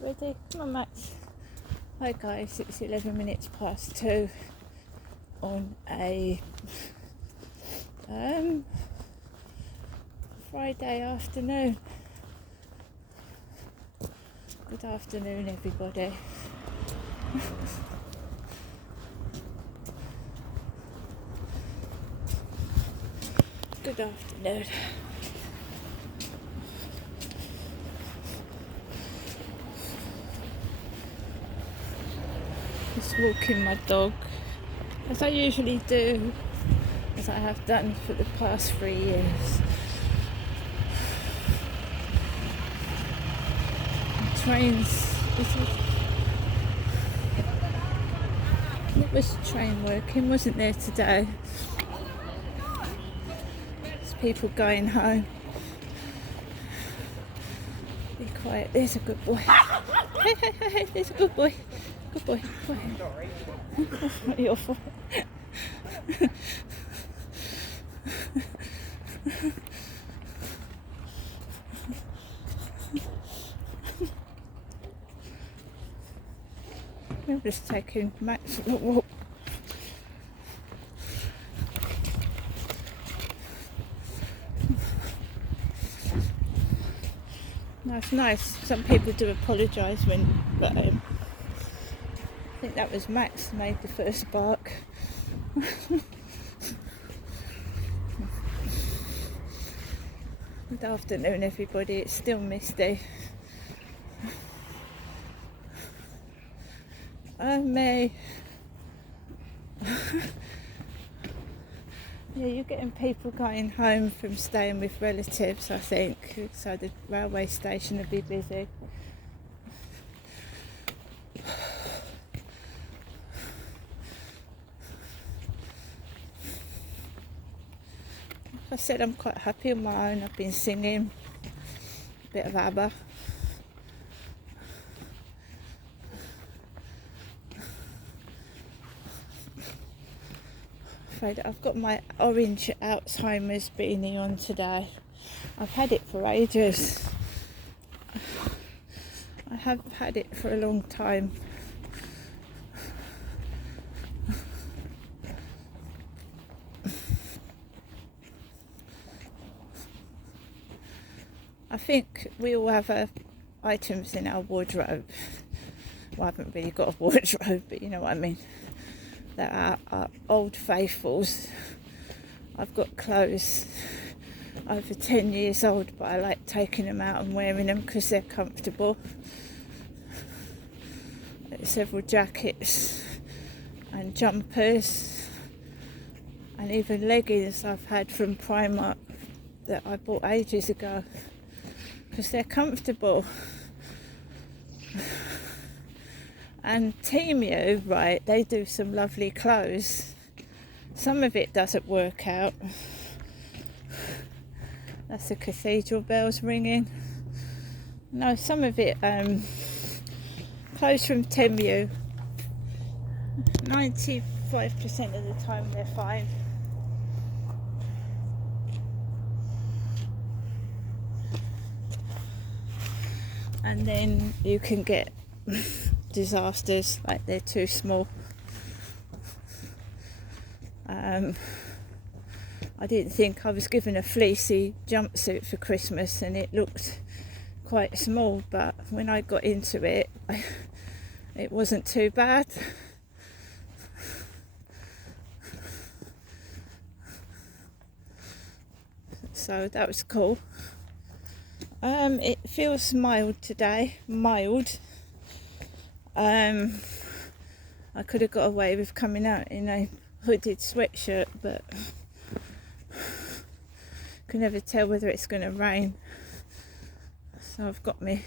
Ready? Come on, Max. Hi guys, it's 11 minutes past 2 on a Friday afternoon. Good afternoon, everybody. Good afternoon. Just walking my dog, as I usually do, as I have done for the past 3 years. Trains, it was a train working, wasn't there today? There's people going home. Be quiet, there's a good boy. Hey, there's a good boy. Good boy. Go ahead. Sorry. That's not your fault. I'm just taking Max for a walk. That's nice. Some people do apologise but I think that was Max made the first bark. Good afternoon, everybody. It's still misty. May. Yeah, you're getting people going home from staying with relatives, I think, so the railway station will be busy. I said I'm quite happy on my own. I've been singing a bit of ABBA. I've got my orange Alzheimer's beanie on today. I've had it for ages. I have had it for a long time. I think we all have items in our wardrobe. Well, I haven't really got a wardrobe, but you know what I mean. That are old faithfuls. I've got clothes over 10 years old, but I like taking them out and wearing them because they're comfortable. Several jackets and jumpers and even leggings I've had from Primark that I bought ages ago because they're comfortable. And Temu, right, they do some lovely clothes. Some of it doesn't work out. That's the cathedral bells ringing. No, some of it, clothes from Temu, 95% of the time they're fine. And then you can get disasters, like they're too small. I didn't think I was given a fleecy jumpsuit for Christmas and it looked quite small, but when I got into it, it wasn't too bad. So that was cool. It feels mild today, mild. I could have got away with coming out in a hooded sweatshirt, but can never tell whether it's going to rain. So I've got my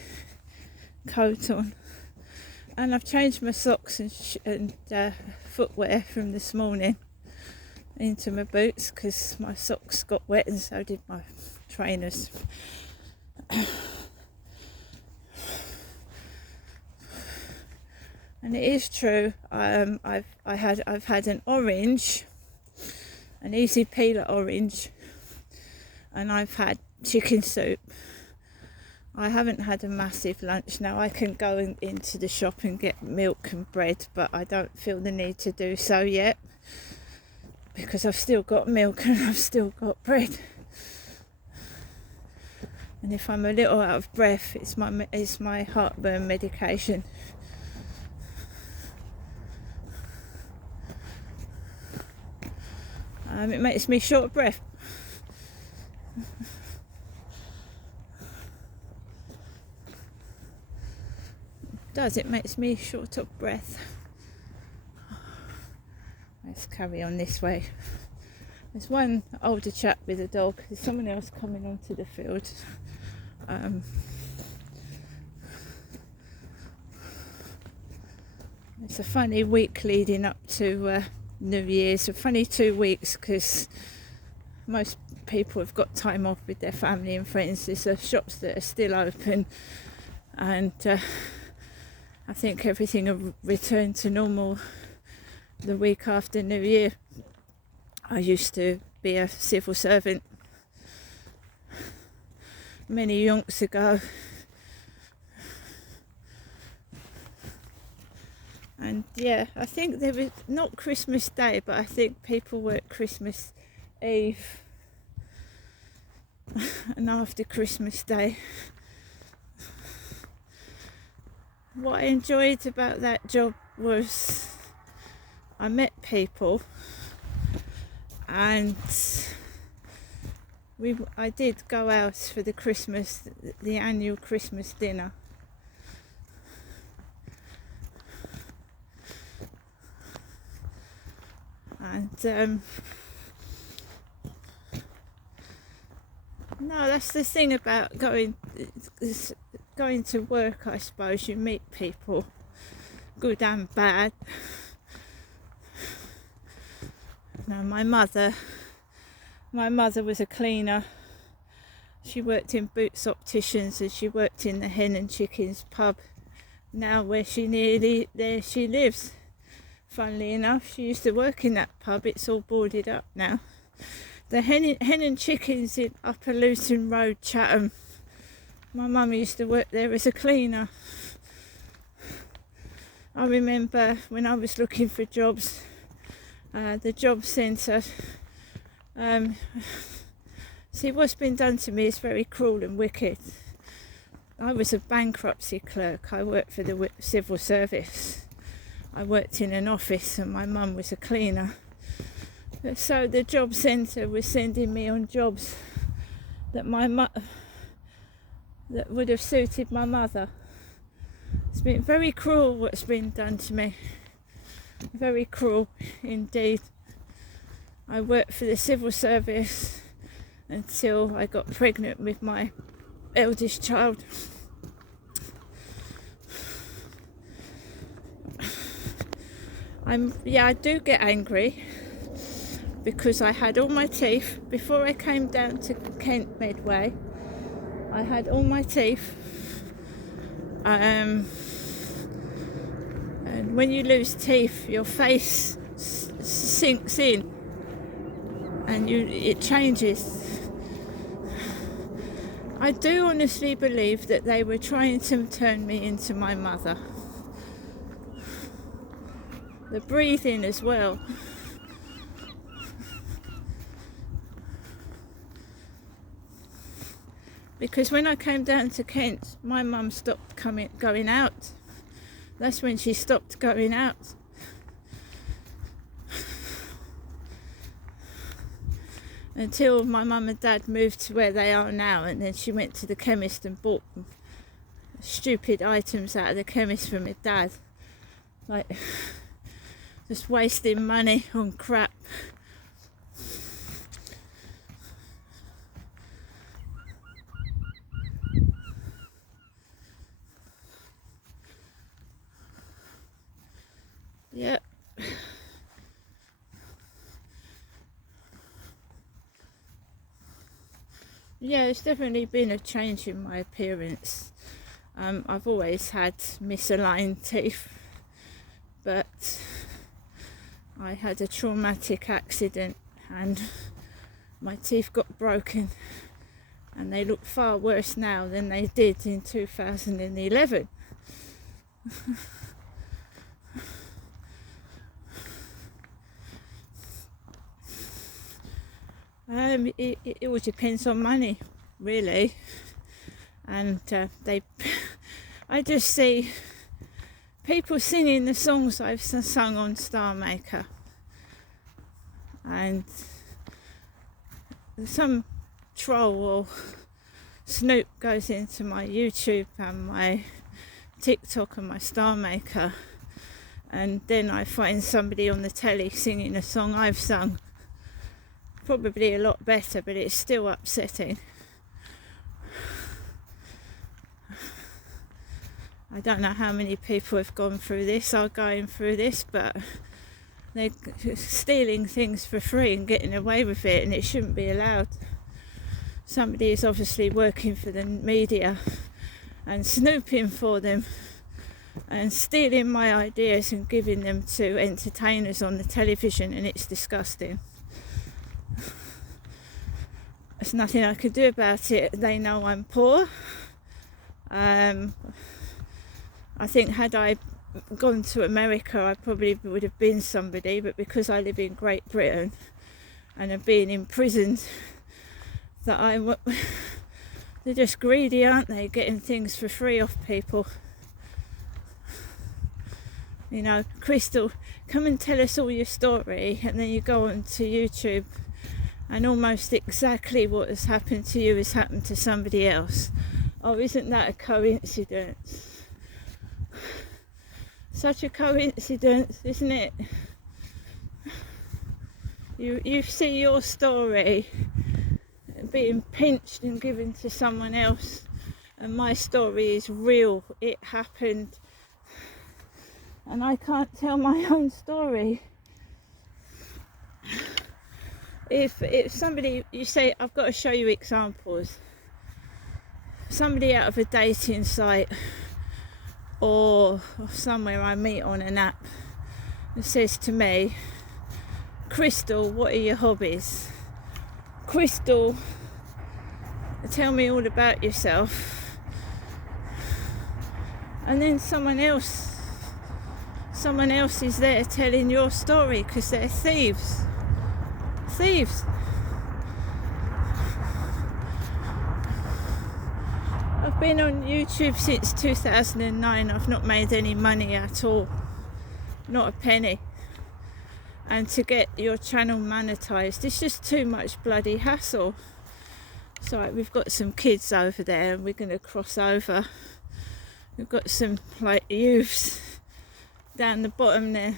coat on, and I've changed my socks and footwear from this morning into my boots because my socks got wet and so did my trainers. And it is true. I've had an orange, an easy peeler orange, and I've had chicken soup. I haven't had a massive lunch now. I can go into the shop and get milk and bread, but I don't feel the need to do so yet because I've still got milk and I've still got bread. And if I'm a little out of breath, it's my heartburn medication. It makes me short of breath. It makes me short of breath. Let's carry on this way. There's one older chap with a dog. There's someone else coming onto the field. It's a funny week leading up to New Year's. A funny 2 weeks because most people have got time off with their family and friends. There's shops that are still open, and I think everything will return to normal the week after New Year. I used to be a civil servant many yonks ago, and yeah, I think there was not Christmas Day, but I think people work Christmas Eve and after Christmas Day. What I enjoyed about that job was I met people, and I did go out for the annual Christmas dinner. And no, that's the thing about going to work, I suppose. You meet people, good and bad. Now, my mother was a cleaner. She worked in Boots Opticians, and she worked in the Hen and Chickens pub, now where she lives. Funnily enough, she used to work in that pub. It's all boarded up now. The Hen and Chickens in Upper Luton Road, Chatham. My mum used to work there as a cleaner. I remember when I was looking for jobs, the job centre. See, what's been done to me is very cruel and wicked. I was a bankruptcy clerk. I worked for the civil service. I worked in an office, and my mum was a cleaner. So the job centre was sending me on jobs that that would have suited my mother. It's been very cruel what's been done to me. Very cruel indeed. I worked for the civil service until I got pregnant with my eldest child. I do get angry because I had all my teeth before I came down to Kent Medway. I had all my teeth, and when you lose teeth, your face sinks in, and it changes. I do honestly believe that they were trying to turn me into my mother. The breathing as well. Because when I came down to Kent, my mum stopped going out. That's when she stopped going out. Until my mum and dad moved to where they are now, and then she went to the chemist and bought stupid items out of the chemist for my dad. Like, just wasting money on crap. Yeah. Yeah, it's definitely been a change in my appearance. I've always had misaligned teeth, but I had a traumatic accident and my teeth got broken and they look far worse now than they did in 2011. It all depends on money, really, and I just see people singing the songs I've sung on Star Maker, and some troll or snoop goes into my YouTube and my TikTok and my Star Maker, and then I find somebody on the telly singing a song I've sung, probably a lot better, but it's still upsetting. I don't know how many people have gone through this, are going through this, but they're stealing things for free and getting away with it, and it shouldn't be allowed. Somebody is obviously working for the media and snooping for them and stealing my ideas and giving them to entertainers on the television, and it's disgusting. There's nothing I could do about it. They know I'm poor. I think had I gone to America, I probably would have been somebody, but because I live in Great Britain and am being imprisoned, they're just greedy, aren't they, getting things for free off people. You know, Crystal, come and tell us all your story, and then you go on to YouTube and almost exactly what has happened to you has happened to somebody else. Oh, isn't that a coincidence? Such a coincidence, isn't it? You see your story being pinched and given to someone else, and my story is real. It happened, and I can't tell my own story. If somebody, you say, I've got to show you examples. Somebody out of a dating site or somewhere I meet on an app says to me, Crystal, what are your hobbies? Crystal, tell me all about yourself. And then someone else is there telling your story, because they're thieves. I've been on YouTube since 2009. I've not made any money at all, not a penny. And to get your channel monetized, it's just too much bloody hassle. So we've got some kids over there, and we're going to cross over. We've got some youths down the bottom there.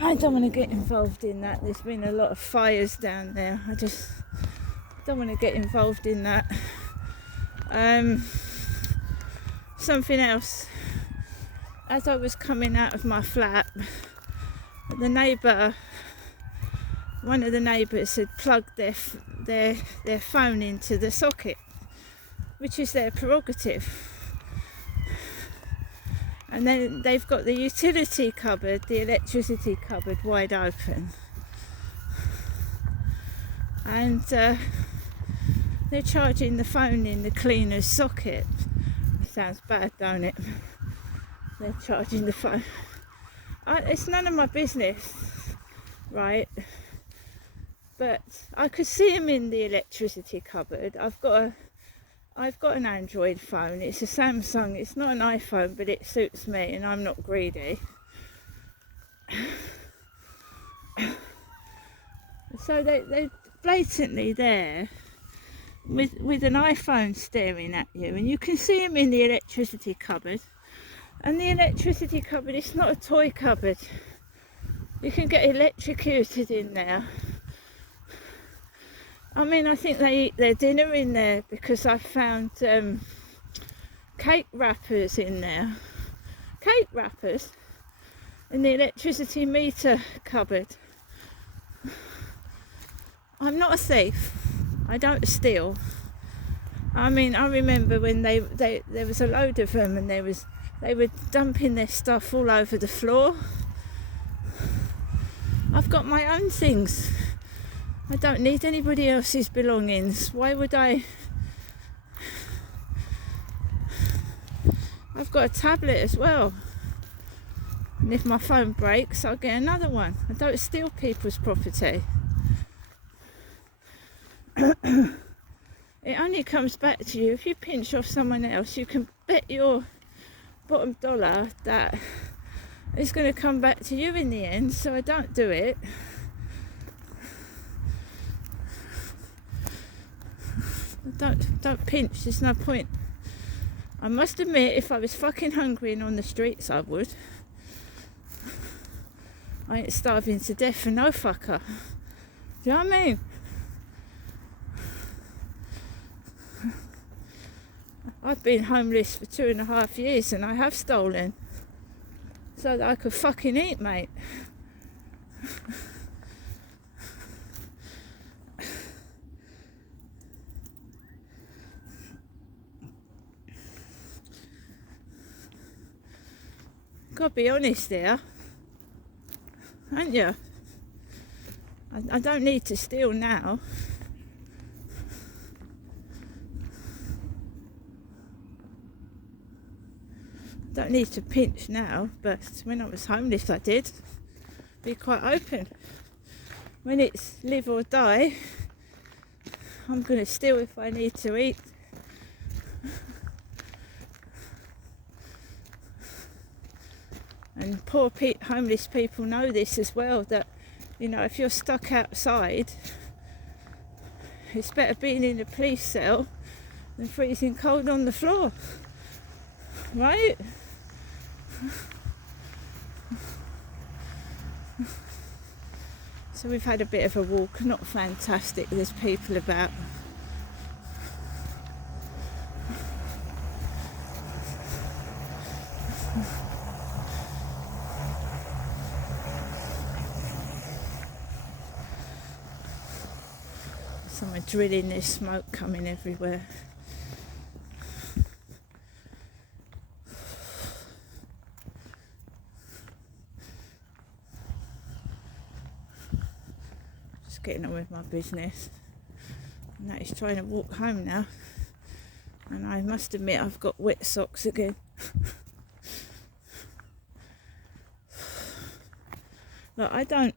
I don't want to get involved in that. There's been a lot of fires down there. I just don't want to get involved in that. Something else. As I was coming out of my flat, one of the neighbours had plugged their phone into the socket, which is their prerogative. And then they've got the utility cupboard, the electricity cupboard wide open. And they're charging the phone in the cleaner's socket. Sounds bad, don't it? They're charging the phone. It's none of my business, right? But I could see them in the electricity cupboard. I've got an Android phone. It's a Samsung. It's not an iPhone, but it suits me, and I'm not greedy. So they're blatantly there with an iPhone staring at you, and you can see them in the electricity cupboard. And the electricity cupboard, it's not a toy cupboard. You can get electrocuted in there. I mean, I think they eat their dinner in there, because I found cake wrappers in there. Cake wrappers in the electricity meter cupboard. I'm not a thief. I don't steal. I mean, I remember when there was a load of them, and they were dumping their stuff all over the floor. I've got my own things. I don't need anybody else's belongings. Why would I? I've got a tablet as well. And if my phone breaks, I'll get another one. I don't steal people's property. It only comes back to you. If you pinch off someone else, you can bet your bottom dollar that it's going to come back to you in the end. So I don't do it. Don't pinch. There's no point. I must admit, if I was fucking hungry and on the streets, I would. I ain't starving to death for no fucker. Do you know what I mean? I've been homeless for 2.5 years and I have stolen so that I could fucking eat, mate. Gotta be honest there, ain't you? I don't need to steal now. Don't need to pinch now, but when I was homeless I did. Be quite open. When it's live or die, I'm gonna steal if I need to eat. And poor homeless people know this as well, that, you know, if you're stuck outside, it's better being in a police cell than freezing cold on the floor, right? So we've had a bit of a walk, not fantastic, there's people about. Someone drilling, there's smoke coming everywhere. Just getting on with my business. And that is trying to walk home now. And I must admit I've got wet socks again. Look, I don't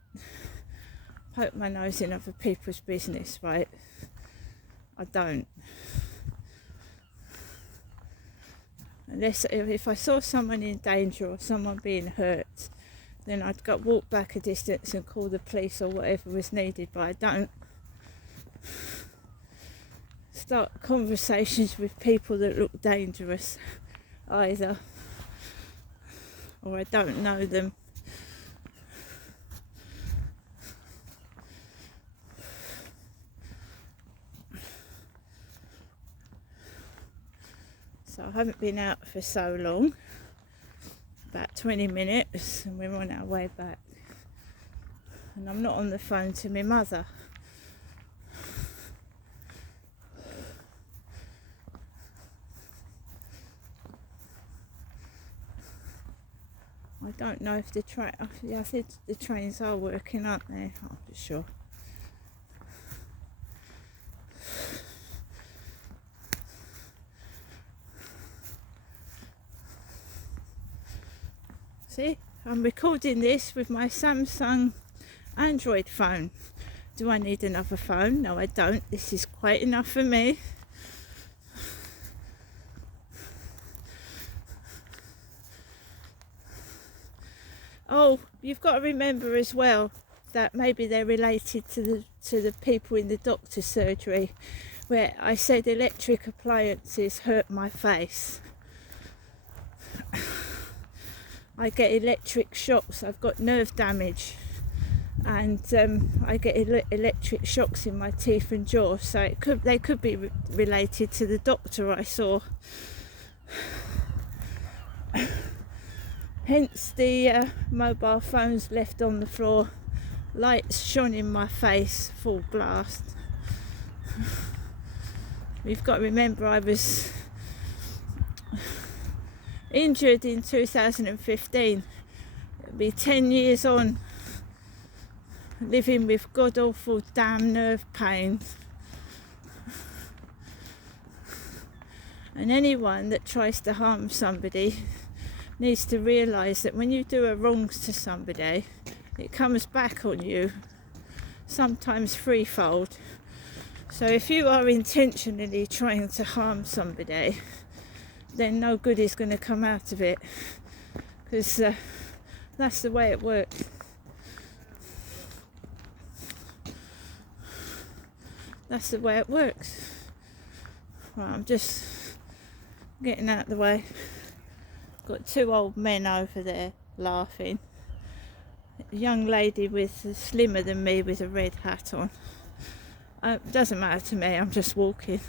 poke my nose in other people's business, right? I don't. Unless if I saw someone in danger or someone being hurt, then I'd walk back a distance and call the police or whatever was needed, but I don't start conversations with people that look dangerous either, or I don't know them. So I haven't been out for so long, about 20 minutes, and we're on our way back. And I'm not on the phone to my mother. I don't know if the train, I think the trains are working, aren't they? I'm not sure. See, I'm recording this with my Samsung Android phone. Do I need another phone? No, I don't. This is quite enough for me. Oh, you've got to remember as well that maybe they're related to the people in the doctor's surgery, where I said electric appliances hurt my face. I get electric shocks. I've got nerve damage, and I get electric shocks in my teeth and jaw. So they could be related to the doctor I saw. Hence the mobile phones left on the floor, lights shone in my face, full blast. You've got to remember I was injured in 2015. It'll be 10 years on living with god awful damn nerve pain. And anyone that tries to harm somebody needs to realise that when you do a wrong to somebody, it comes back on you, sometimes threefold. So if you are intentionally trying to harm somebody, then no good is going to come out of it, because that's the way it works. That's the way it works. Right, I'm just getting out of the way. Got two old men over there laughing. A young lady slimmer than me with a red hat on. Doesn't matter to me, I'm just walking.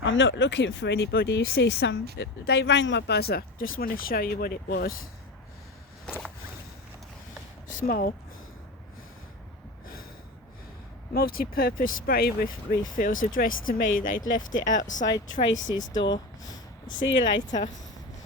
I'm not looking for anybody. You see they rang my buzzer. Just want to show you what it was. Small. Multi-purpose spray refills addressed to me. They'd left it outside Tracy's door. See you later.